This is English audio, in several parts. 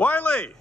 Wiley!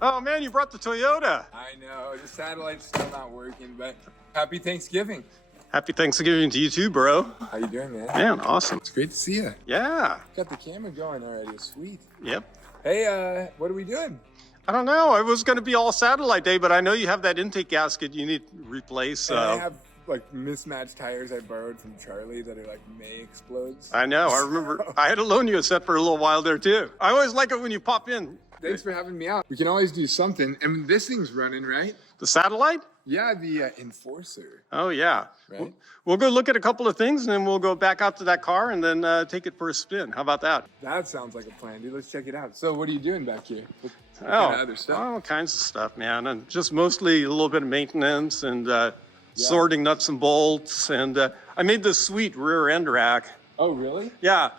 Oh man, you brought the Toyota. I know, the satellite's still not working, but happy Thanksgiving. Happy Thanksgiving to you too, bro. How you doing, man? Man, awesome. It's great to see you. Yeah. Got the camera going already, sweet. Yep. Hey, what are we doing? I don't know, it was gonna be all satellite day, but I know you have that intake gasket you need to replace. I have like mismatched tires I borrowed from Charlie that are like May explodes. I know, I remember, I had to loan you a set for a little while there too. I always like it when you pop in. Thanks for having me out. We can always do something. And this thing's running, right? The satellite? Yeah, the Enforcer. Oh yeah. Right? We'll go look at a couple of things and then we'll go back out to that car and then take it for a spin. How about that? That sounds like a plan, dude. Let's check it out. So what are you doing back here? What kind of other stuff? All kinds of stuff, man. And just mostly a little bit of maintenance and sorting nuts and bolts. And I made this sweet rear end rack. Oh, really? Yeah.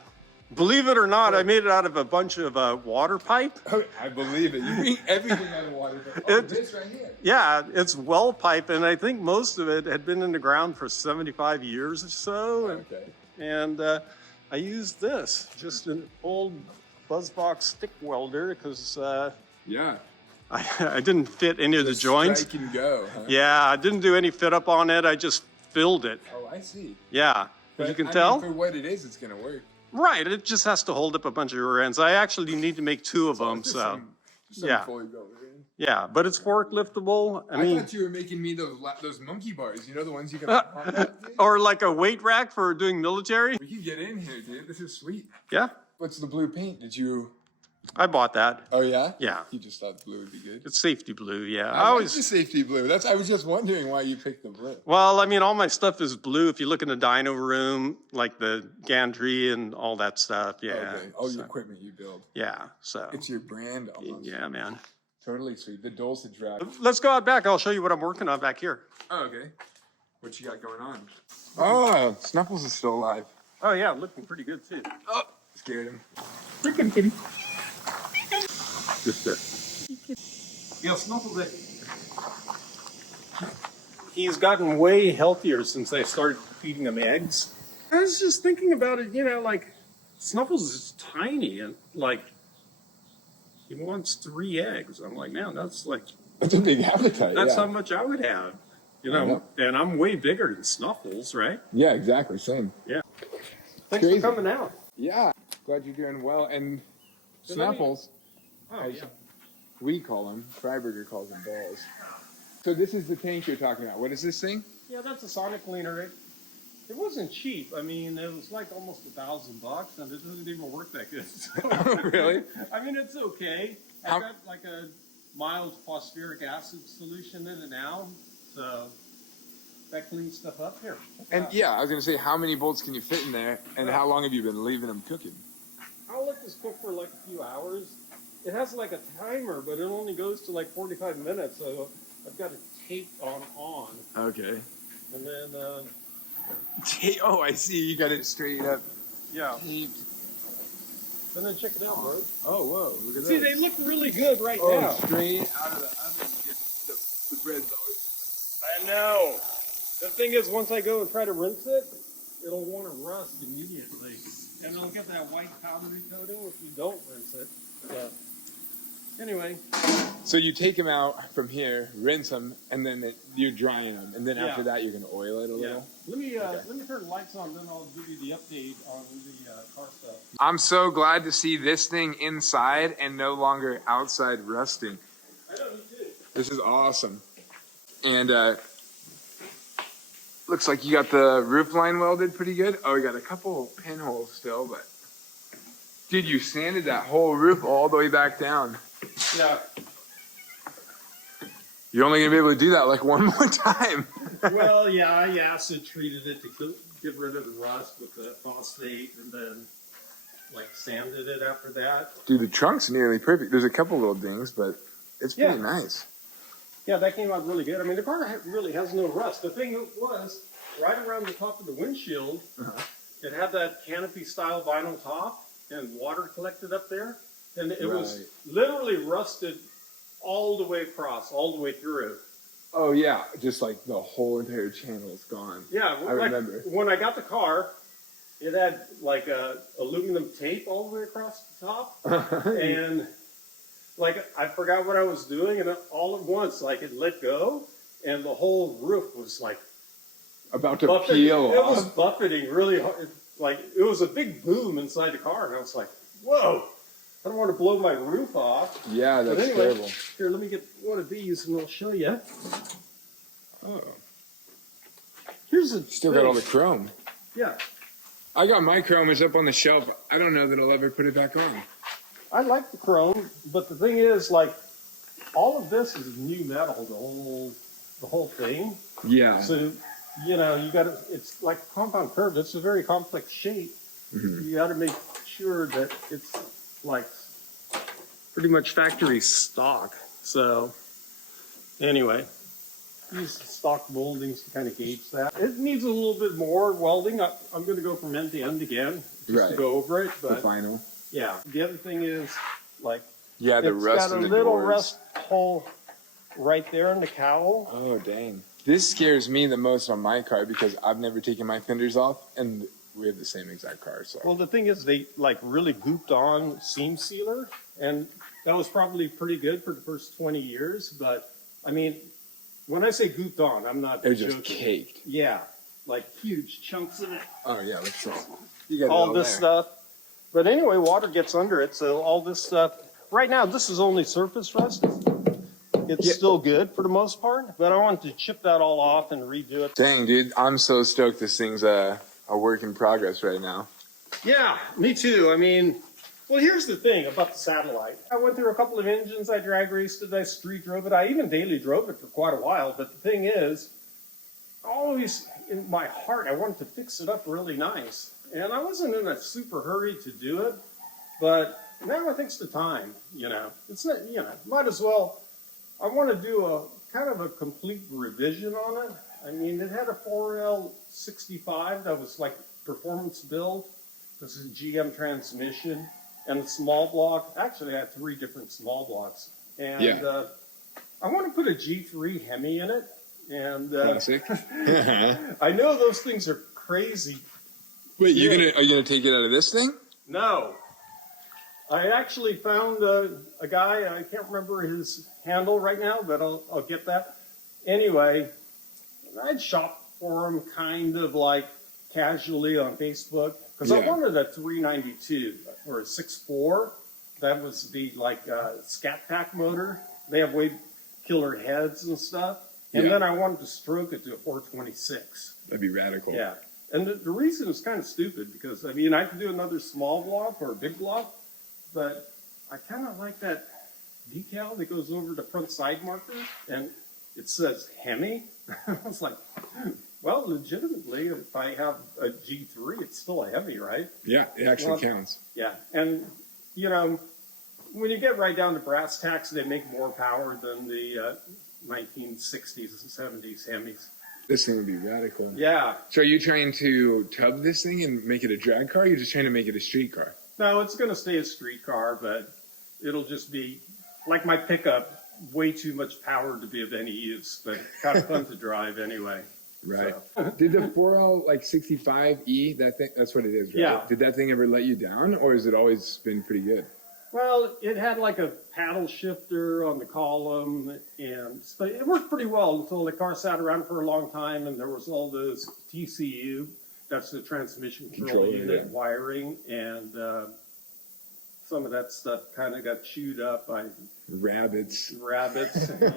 Believe it or not, I made it out of a bunch of water pipe. Oh, I believe it. You bring everything out of water. Oh, this right here. Yeah, it's well pipe, and I think most of it had been in the ground for 75 years or so. Okay. And I used this, just an old BuzzBox stick welder, because Yeah. I didn't fit any of the joints. Strike and go, huh? Yeah, I didn't do any fit up on it. I just filled it. Oh, I see. Yeah, But you can I tell. mean, for what it is, it's going to work. Right, it just has to hold up a bunch of rear ends. I actually need to make two of them, so yeah. Fully built rear end. Yeah, but it's forkliftable. I mean, thought you were making me those monkey bars. You know, the ones you can pop out, dude? or like a weight rack for doing military. We can get in here, dude. This is sweet. Yeah, What's the blue paint? Did you... I bought that. Oh, yeah? Yeah. You just thought blue would be good? It's safety blue, yeah. I always the safety blue. I was just wondering why you picked the blue. Well, I mean, all my stuff is blue. If you look in the dyno room, like the gantry and all that stuff, yeah. Okay. Oh, your equipment you build. Yeah, so. It's your brand almost. Yeah, man. Totally sweet. The Dulcich rack. Let's go out back. I'll show you what I'm working on back here. Oh, okay. What you got going on? Oh, Snuffles is still alive. Oh, yeah, looking pretty good, too. Oh, scared him. Freaking kitty. Just a... Yeah, Snuffles, he's gotten way healthier since I started feeding him eggs. I was just thinking about it, you know, like, Snuffles is tiny and, like, he wants 3 eggs. I'm like, man, that's like... That's a big appetite, That's yeah. how much I would have. You know, and I'm way bigger than Snuffles, right? Yeah, exactly. Same. Yeah. Thanks Crazy. for coming out. Yeah. Glad you're doing well. And Snuffles, Yeah. we call him, Freiberger calls him balls. So this is the tank you're talking about. What is this thing? Yeah, that's a sonic cleaner. It wasn't cheap. I mean, it was like almost $1,000, and it doesn't even work that good. So, Really? I mean, it's okay. I've got like a mild phosphoric acid solution in it now, so that cleans stuff up here. And yeah, I was going to say, how many bolts can you fit in there, and how long have you been leaving them cooking? I'll let this cook for like a few hours. It has like a timer, but it only goes to like 45 minutes, so I've got it taped on. Okay. And then, Oh, I see. You got it straight up. yeah. Taped. And then check it out, bro. Oh, whoa. Look at See, that. they look really good right Oh, now. straight out of the oven. The bread's always... I know. The thing is, once I go and try to rinse it, it'll want to rust immediately. And it'll get that white powdery coating if you don't rinse it. But anyway. So you take them out from here, rinse them, and then you're drying them. And then after that, you're going to oil it a little? Let me turn the lights on, then I'll give you the update on the car stuff. I'm so glad to see this thing inside and no longer outside rusting. I know, me too. This is awesome. And looks like you got the roof line welded pretty good. Oh, you got a couple pinholes still, but... Dude, you sanded that whole roof all the way back down. Yeah. You're only going to be able to do that like one more time. Well, yeah, I acid treated it to get rid of the rust with the phosphate and then like sanded it after that. Dude, the trunk's nearly perfect. There's a couple little dings, but it's pretty nice. Yeah, that came out really good. I mean, the car really has no rust. The thing was, right around the top of the windshield, it had that canopy-style vinyl top, and water collected up there, and it was literally rusted all the way across, all the way through. Oh, yeah. Just like the whole entire channel is gone. Yeah, I remember. When I got the car, it had like aluminum tape all the way across the top, and like I forgot what I was doing, and all at once, like it let go, and the whole roof was like About to buffeting. peel It off. was buffeting really hard. Like it was a big boom inside the car, and I was like, "Whoa! I don't want to blow my roof off." Yeah, that's but anyway, terrible. Here, let me get one of these, and I'll show you. Oh, Here's a still got all the chrome. Yeah. I got my chrome. It's up on the shelf. I don't know that I'll ever put it back on. I like the chrome, but the thing is, like, all of this is new metal, the whole thing. Yeah. So, you know, you got to. It's like a compound curve. It's a very complex shape. Mm-hmm. You got to make sure that it's like pretty much factory stock. So, anyway, use stock moldings to kind of gauge that. It needs a little bit more welding. I'm going to go from end to end again just to go over it. The But final. yeah, the other thing is like Yeah, the it's rust got in a the little doors. rust hole right there in the cowl. Oh, dang. This scares me the most on my car because I've never taken my fenders off, and we have the same exact car. So. Well, the thing is, they like really gooped on seam sealer, and that was probably pretty good for the first 20 years. But I mean, when I say gooped on, I'm not It was joking. just caked. Yeah, like huge chunks of it. Oh, yeah, let's see. You got All it this there. stuff. But anyway, water gets under it, so all this stuff. Right now, this is only surface rust. It's still good for the most part, but I want to chip that all off and redo it. Dang, dude, I'm so stoked this thing's a work in progress right now. Yeah, me too. I mean, well, here's the thing about the satellite. I went through a couple of engines. I drag raced it. I street drove it. I even daily drove it for quite a while. But the thing is, always in my heart, I wanted to fix it up really nice. And I wasn't in a super hurry to do it. But now I think it's the time, you know. It's not, you know, might as well. I want to do a kind of a complete revision on it. I mean, it had a 4L65 that was like performance build. This is GM transmission and a small block. Actually, I had 3 different small blocks. And I want to put a G3 Hemi in it. And Classic. I know those things are crazy. Wait, are you gonna take it out of this thing? No. I actually found a guy, I can't remember his handle right now, but I'll get that. Anyway, I'd shop for him kind of like casually on Facebook, because I wanted a 392 or a 6.4. That was the like Scat Pack motor. They have way killer heads and stuff. And then I wanted to stroke it to a 426. That'd be radical. Yeah. And the reason is kind of stupid, because I mean, I could do another small block or a big block, but I kind of like that decal that goes over the front side marker, and it says Hemi. I was like, well, legitimately, if I have a G3, it's still a Hemi, right? Yeah, it actually counts. Yeah, and, you know, when you get right down to brass tacks, they make more power than the 1960s and 70s Hemis. This thing would be radical. Yeah. So are you trying to tub this thing and make it a drag car, or are you just trying to make it a street car? No, it's going to stay a street car, but it'll just be like my pickup, way too much power to be of any use, but kind of fun to drive anyway. Right. So. Did the 4L like 65E, that thing, that's what it is, right? Yeah. Did that thing ever let you down, or has it always been pretty good? Well, it had like a paddle shifter on the column, and but it worked pretty well until the car sat around for a long time, and there was all those TCU, that's the transmission control unit wiring, and some of that stuff kind of got chewed up by rabbits.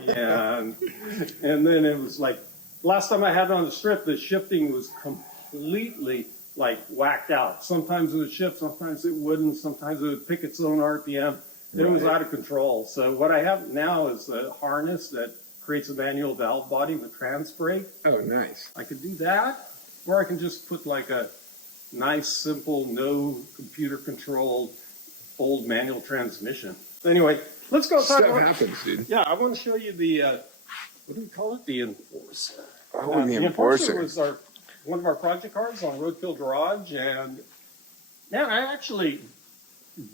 Yeah, and then it was like, last time I had it on the strip, the shifting was completely like whacked out. Sometimes it would shift, sometimes it wouldn't, sometimes it would pick its own RPM. It was out of control. So what I have now is a harness that creates a manual valve body with trans brake. Oh, nice. I could do that, or I can just put like a nice, simple, no computer controlled old manual transmission. Anyway, let's go talk Stuff happens, dude. Yeah, I want to show you the, what do we call it? The Enforcer. Oh, the Enforcer was one of our project cars on Roadkill Garage, and man, I actually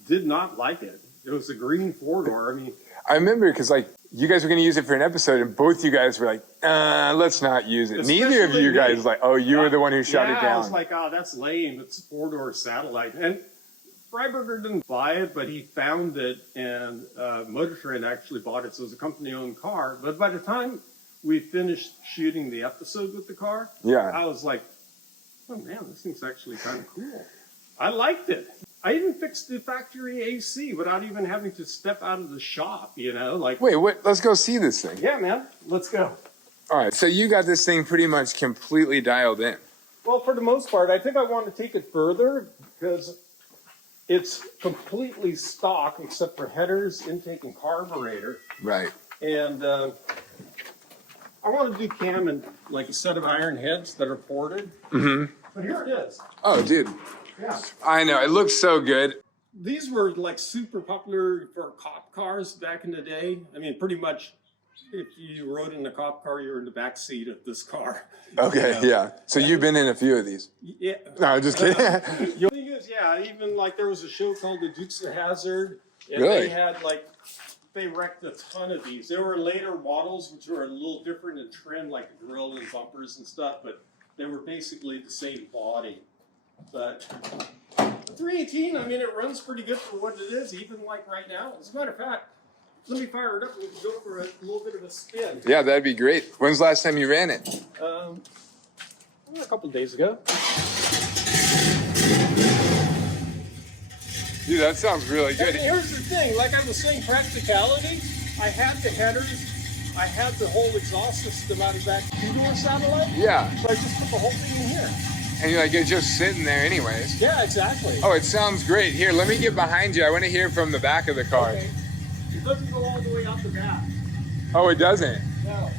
did not like it. It was a green 4-door. I mean, I remember because like you guys were going to use it for an episode, and both you guys were like, let's not use it. Neither of you guys like, oh, you were the one who shot it down. I was like, oh, that's lame. It's a 4-door satellite. And Freiberger didn't buy it, but he found it, and Motor Trend actually bought it, so it was a company-owned car. But by the time we finished shooting the episode with the car, Yeah. I was like, oh man, this thing's actually kind of cool. I liked it. I even fixed the factory AC without even having to step out of the shop, you know? Like, Wait, what? Let's go see this thing. yeah, man, let's go. All right, so you got this thing pretty much completely dialed in. Well, for the most part, I think I want to take it further because it's completely stock except for headers, intake, and carburetor. Right. And I want to do cam and like a set of iron heads that are ported. Mm-hmm. But here it is. Oh, dude. Yeah. I know. It looks so good. These were like super popular for cop cars back in the day. I mean, pretty much if you rode in a cop car, you were in the back seat of this car. Okay, yeah. So you've been in a few of these. Yeah. No, I'm just kidding. The thing is, yeah, even like there was a show called The Dukes of Hazzard. And Really? they had like, they wrecked a ton of these. There were later models which were a little different in trim, like the grill and bumpers and stuff, but they were basically the same body. But the 318, I mean, it runs pretty good for what it is, even like right now. As a matter of fact, let me fire it up and we can go for a little bit of a spin. Yeah, that'd be great. When's the last time you ran it? A couple days ago. Dude, that sounds really And good. here's the thing, like I was saying, practicality, I had the headers, I had the whole exhaust system out of that two-door satellite. Yeah. So I just put the whole thing in here. And you're like, it's just sitting there anyways. Yeah, exactly. Oh, it sounds great. Here, let me get behind you. I want to hear from the back of the car. Okay. It doesn't go all the way out the back. Oh, it doesn't? No.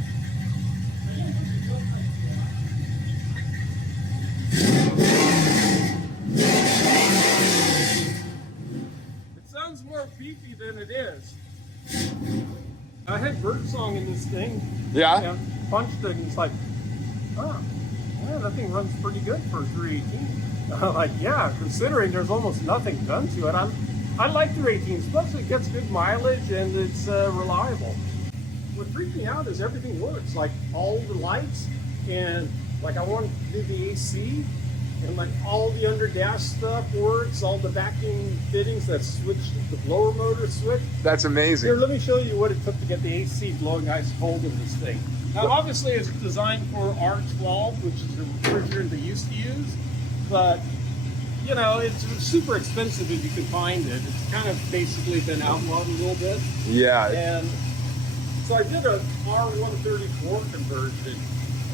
It sounds more beefy than it is. I had birdsong in this thing. Yeah? And punched it, and it's like, oh, yeah, that thing runs pretty good for a 318. I'm like, yeah, considering there's almost nothing done to it. I like 318s, plus it gets good mileage and it's reliable. What freaked me out is everything works, like all the lights, and like I wanted to do the AC, and like all the under dash stuff works, all the vacuum fittings that switch, the blower motor switch. That's amazing. Here, let me show you what it took to get the AC blowing ice cold in this thing. Now, obviously, it's designed for R12, which is the refrigerant they used to use, but, you know, it's super expensive if you can find it. It's kind of basically been outlawed a little bit. Yeah. And so I did a R134 conversion,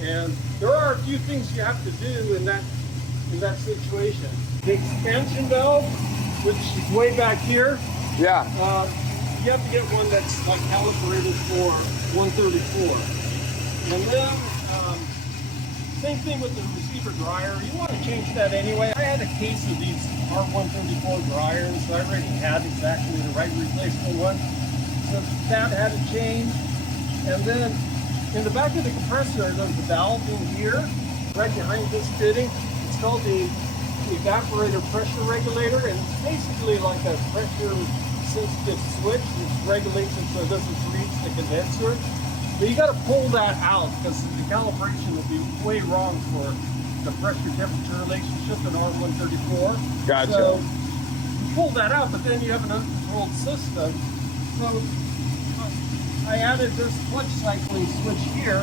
and there are a few things you have to do in that situation. The expansion valve, which is way back here, Yeah. you have to get one that's like calibrated for 134. And then, same thing with the receiver dryer. You want to change that anyway. I had a case of these R134 dryers. I already had exactly the right replacement one. So that had to change. And then in the back of the compressor, there's a valve in here, right behind this fitting. It's called the evaporator pressure regulator, and it's basically like a pressure sensitive switch which regulates it so it doesn't reach the condenser. But you got to pull that out because the calibration will be way wrong for the pressure temperature relationship in R134. Gotcha. So you pull that out, but then you have an uncontrolled system. So I added this clutch cycling switch here,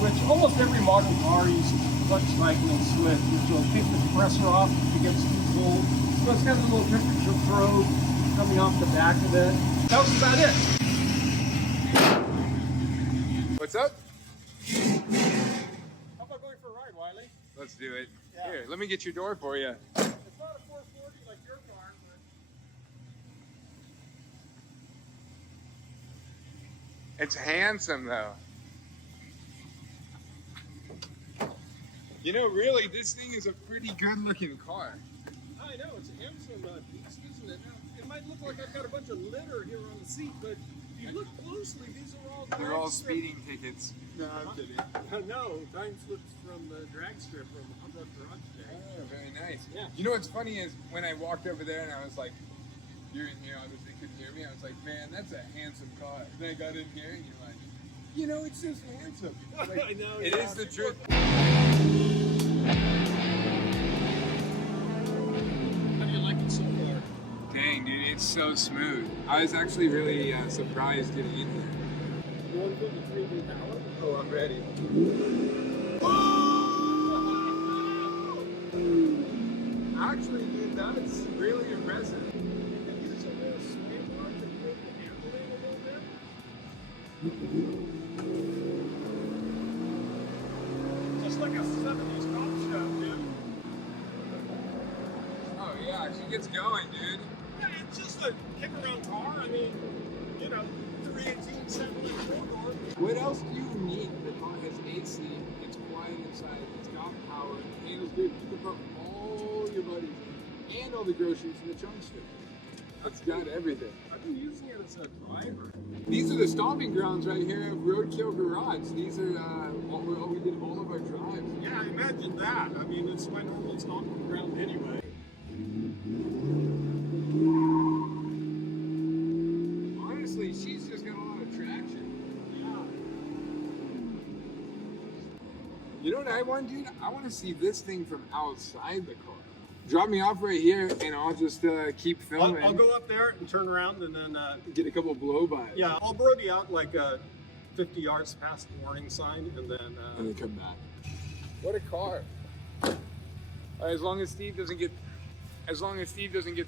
which almost every modern car uses a clutch cycling switch, which will kick the compressor off if it gets too cold. So it's got a little temperature probe coming off the back of it. That was about it. What's up? How about going for a ride, Wiley? Let's do it. Yeah. Here, let me get your door for you. It's not a 440 like your car, but It's handsome, though. You know, really, this thing is a pretty good-looking car. I know, it's a handsome beast, isn't it? Now, it might look like I've got a bunch of litter here on the seat, but if you look closely, these are all They're all drag strip- speeding tickets. No, I'm kidding. No, time slips from the drag strip from Humboldt Garage Day. Oh, very nice. Yeah. You know what's funny is when I walked over there and I was like, you're in here, obviously couldn't hear me. I was like, man, that's a handsome car. And then I got in here and you're like, you know, it's just handsome. Like, I know, it yeah. is the truth. How do you like it so far? so smooth. I was actually really surprised getting in here. You want to feel the 3D power? Oh, I'm ready. Actually, dude, that's really impressive. Use a little sway bar to move the handling a little bit. Just like a 70s cop show, dude. Oh yeah, she gets going, dude. Yeah, it's just a kick around car. I mean, you know, 318 7 4-door. What else do you need? The car has AC, it's quiet inside, it's got power, it handles good. You can put all your buddies in, and all the groceries in the trunk still. It's got everything. I've been using it as a driver. These are the stomping grounds right here of Roadkill Garage. These are where we did all of our drives. Yeah, imagine that. I mean, it's my normal stomping ground anyway. Honestly, she's just got a lot of traction. Yeah. You know what I want, dude? I want to see this thing from outside the car. Drop me off right here, and I'll just keep filming. I'll go up there and turn around and then... get a couple blow-bys. yeah, I'll brody out like 50 yards past the warning sign and then... and then come back. What a car! As long as Steve doesn't get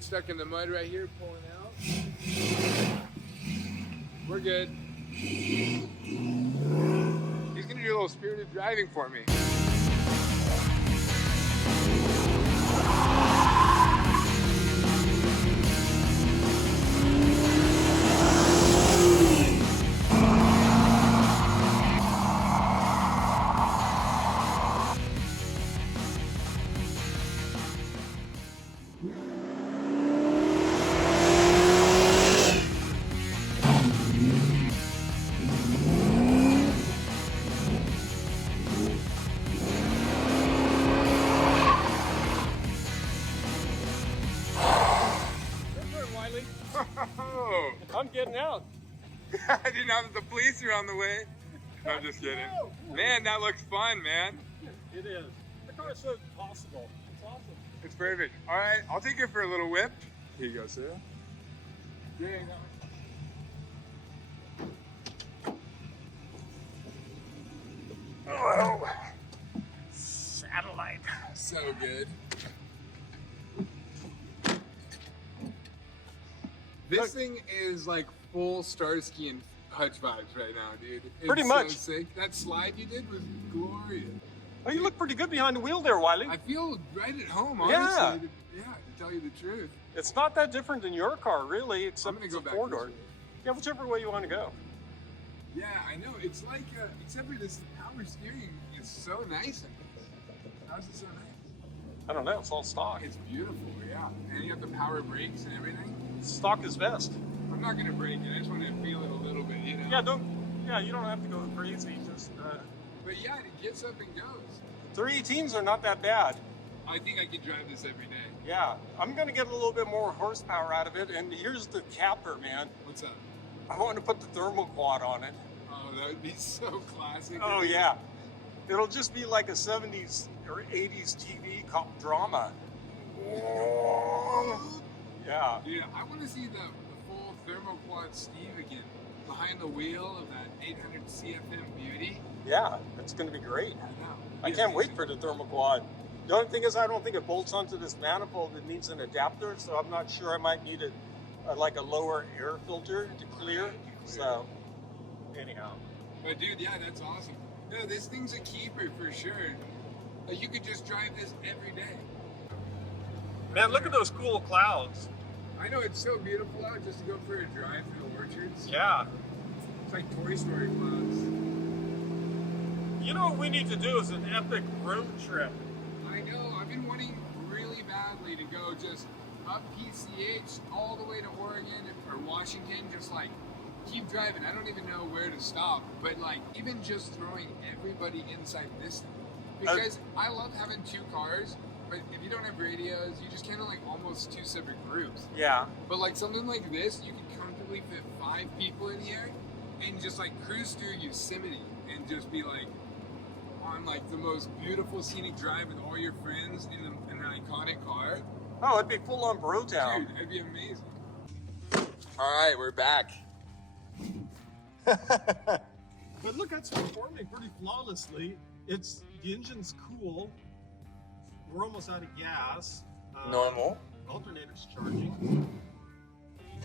stuck in the mud right here pulling out, we're good. He's gonna do a little spirited driving for me. Wiley. Oh, I'm getting out. I didn't know that the police are on the way. No, I'm just kidding. Man, that looks fun, man. It is. The car is so possible. It's awesome. It's perfect. All right, I'll take you for a little whip. Here you go, sir. There you go. Oh, Satellite. so good. This thing is like full Starsky and Hutch vibes right now, dude. It's Pretty much. So sick. That slide you did was glorious. Oh, you look pretty good behind the wheel there, Wiley. I feel right at home, Yeah. honestly. Yeah, to tell you the truth. It's not that different than your car, really, I'm except gonna it's go a back. four-door. Yeah, whichever way you want to go. Yeah, I know. It's like, except for this power steering is so nice. How's it so nice? I don't know. It's all stock. It's beautiful, yeah. And you have the power brakes and everything. Stock is best. I'm not gonna break it. I just want to feel it a little bit, you know. Yeah, you don't have to go crazy. Just But yeah, it gets up and goes. 318s are not that bad. I think I could drive this every day. Yeah, I'm gonna get a little bit more horsepower out of it. And here's the capper, man. What's up? I want to put the thermal quad on it. Oh, that would be so classic. Oh yeah, it'll just be like a 70s or 80s TV cop drama. Yeah. Dude, I want to see the full thermoquad Steve again. Behind the wheel of that 800 CFM Beauty. Yeah, it's gonna be great. I know. I can't wait for the thermal quad. The only thing is, I don't think it bolts onto this manifold. It needs an adapter, so I'm not sure. I might need like a lower air filter to clear. So, anyhow. But dude, yeah, that's awesome. No, this thing's a keeper for sure. You could just drive this every day. Man, look at those cool clouds. I know it's so beautiful out just to go for a drive through the orchards. Yeah. It's like Toy Story clouds. You know what we need to do is an epic road trip. I know. I've been wanting really badly to go just up PCH all the way to Oregon or Washington, just like keep driving. I don't even know where to stop, but like even just throwing everybody inside this thing. Because I love having two cars, but if you don't have radios, you just kind of like almost two separate groups. Yeah. But like something like this, you can comfortably fit 5 people in here and just like cruise through Yosemite and just be like on like the most beautiful scenic drive with all your friends in an iconic car. Oh, it'd be full on bro town. Dude, it'd be amazing. All right, we're back. But look, that's performing pretty flawlessly. The engine's cool. We're almost out of gas. Normal. Alternator's charging.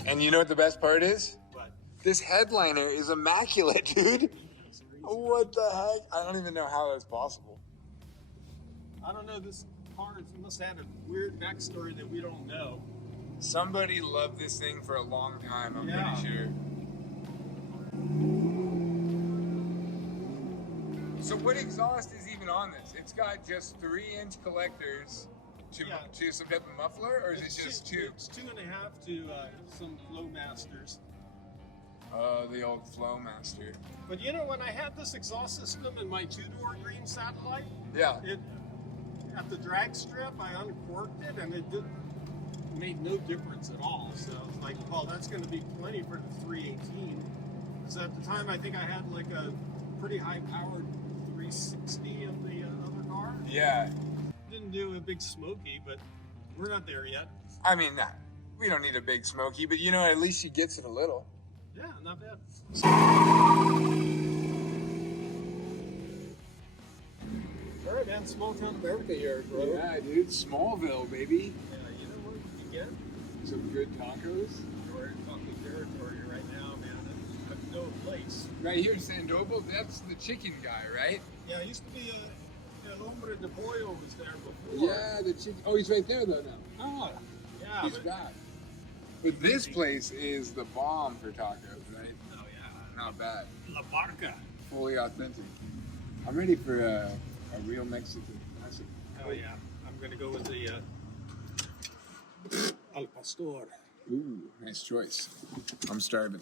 And you know what the best part is? But This headliner is immaculate, dude. What the heck? I don't even know how that's possible. I don't know, this car must have a weird backstory that we don't know. Somebody loved this thing for a long time, I'm Yeah. pretty sure. So what exhaust is even on this? It's got just 3-inch collectors to some type of muffler, or is it just two? It's 2.5 to some Flowmasters. Oh, the old Flowmaster. But you know, when I had this exhaust system in my 2-door green satellite, Yeah. At the drag strip, I uncorked it and it made no difference at all. So I was like, well, that's going to be plenty for the 318. So at the time, I think I had like a pretty high-powered 360 in the other car. Yeah. Didn't do a big smoky, but we're not there yet. I mean, we don't need a big smoky, but you know, at least she gets it a little. Yeah, not bad. All right, man, small town America here, bro. Yeah, dude, Smallville, baby. Yeah, you know what you get? Some good tacos. We're in talking territory right now, man. I know a place. Right here in Sandoval, that's the chicken guy, right? Yeah, it used to be El Hombre de Pollo was there before. Yeah, the chicken. Oh, he's right there though now. Oh, yeah. He's back. But this place is the bomb for tacos, right? Oh, yeah. Not bad. La Barca. Fully authentic. I'm ready for a real Mexican classic. Oh, yeah. I'm going to go with the Al Pastor. Ooh, nice choice. I'm starving.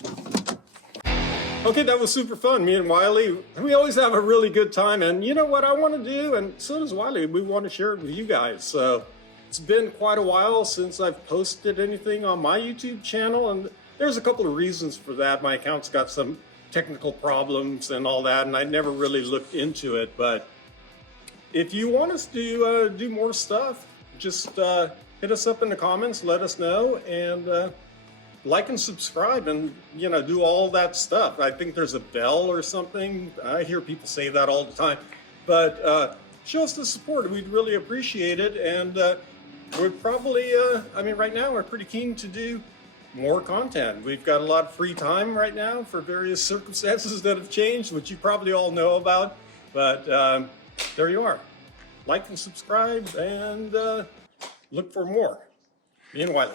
Okay, that was super fun. Me and Wiley, we always have a really good time. And you know what I want to do? And so does Wiley. We want to share it with you guys. So it's been quite a while since I've posted anything on my YouTube channel. And there's a couple of reasons for that. My account's got some technical problems and all that. And I never really looked into it. But if you want us to do more stuff, just hit us up in the comments. Let us know. And like and subscribe and, you know, do all that stuff. I think there's a bell or something. I hear people say that all the time. But show us the support. We'd really appreciate it. And we're probably, I mean, right now we're pretty keen to do more content. We've got a lot of free time right now for various circumstances that have changed, which you probably all know about. But there you are. Like and subscribe and look for more. Me and Wiley.